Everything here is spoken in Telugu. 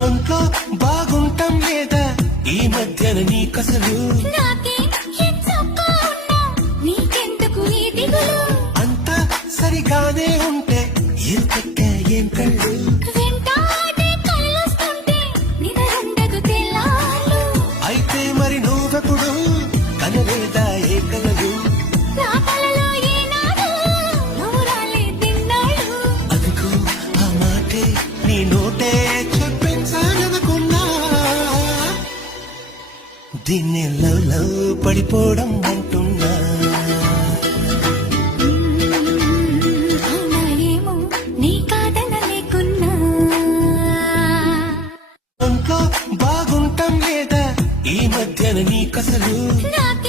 ఒంట్లో బాగుంటాం లేదా ఈ మధ్యన నీకసలు నీకెందుకు ఈ దిగులు అంతా సరిగానే ఉంటే ఏం పెట్టా ఏం కళ్ళు వెంటాడే కళ్ళొస్తుంటే నిదరుండదు తెల్లార్లు అయితే మరి నువ్వెప్పుడు కనలేదా ఏ కలలు నా కలలో ఏనాడు నువ్వు రాలేదిన్నాడు అందుకు ఆ మాటే నీ నోటే చెప్పించాలనుకున్నా దీన్ని లవ్ పడిపోవడం అంటున్నా అవునా ఏమో నీ కాదన లేకున్నా ఒంట్లో బాగుంటాం లేదా ఈ మధ్యన నీకసలు నాకు